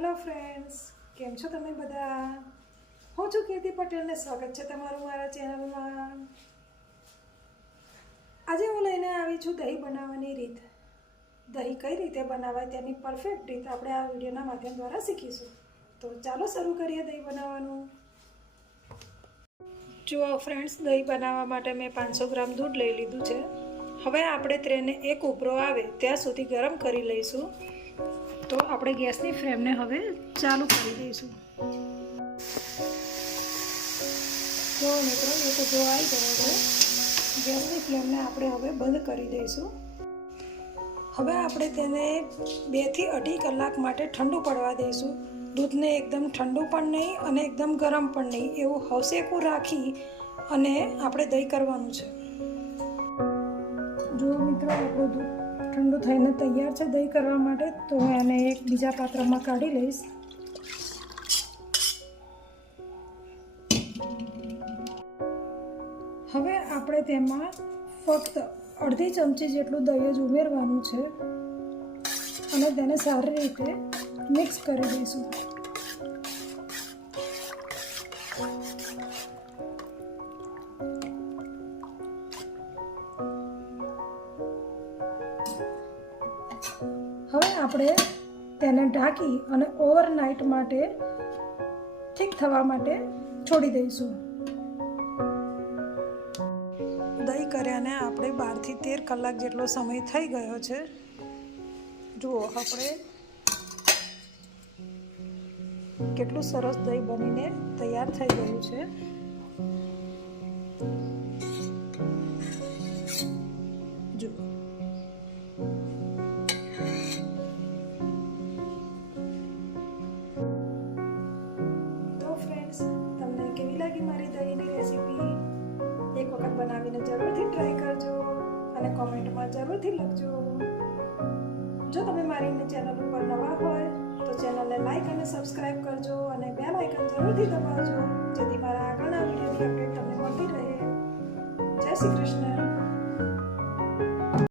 Hello friends, કેમ છો તમે બધા? હું છું કીર્તિ પટેલને સ્વાગત છે તમારું મારા ચેનલમાં. આજે હું લઈને આવી છું દહીં બનાવવાની રીત. દહીં કઈ રીતે બનાવાય તેની પરફેક્ટ રીત આપણે આ વિડીયોના માધ્યમ દ્વારા શીખીશું. તો ચાલો શરૂ કરીએ દહીં બનાવવાનું. જુઓ ફ્રેન્ડ્સ, દહીં બનાવવા માટે મેં 500 ગ્રામ દૂધ લઈ લીધું છે. હવે આપણે તેને એક ઉભરો આવે ત્યાં સુધી ગરમ કરી લઈશું. તો આપણે ગેસની ફ્લેમને હવે ચાલુ કરી દઈશું. જો મિત્રો, એક ઉભરો આવી ગયો છે. ગેસની ફ્લેમને આપણે હવે બંધ કરી દઈશું. હવે આપણે તેને 2 થી 2.5 કલાક માટે ઠંડુ પડવા દઈશું. દૂધને એકદમ ઠંડુ પણ નહીં અને એકદમ ગરમ પણ નહીં, એવું હવસેકું રાખી અને આપણે દહીં કરવાનું છે. જો મિત્રો, આપણું દૂધ ઠંડુ થઈને તૈયાર છે દહીં કરવા માટે. તો હું એને એક બીજા પાત્રમાં કાઢી લઈશ. હવે આપણે તેમાં ફક્ત અડધી ચમચી જેટલું દહીં જ ઉમેરવાનું છે અને તેને સારી રીતે મિક્સ કરી દઈશું. હવે આપણે તેને ઢાંકી અને ઓવરનાઇટ માટે ઠીક થવા માટે છોડી દઈશું. દહીં કર્યાને આપણે 12 થી 13 કલાક જેટલો સમય થઈ ગયો છે. જુઓ આપણે કેટલું સરસ દહીં બનીને તૈયાર થઈ ગયું છે. જુઓ, તો ફ્રેન્ડ્સ, તમને કેવી લાગી મારી દહીંની રેસીપી? એક વખત બનાવીને જરૂરથી ટ્રાય કરજો અને કોમેન્ટમાં જરૂરથી લખજો. જો તમે મારી ચેનલ ઉપર નવા હોય તો ચેનલને લાઈક અને સબસ્ક્રાઇબ કરજો અને બેલ આઇકન જરૂરથી દબાવજો, જેથી મારા આગળના વિડીયોની અપડેટ તમને મળતી રહે. જય શ્રી કૃષ્ણ.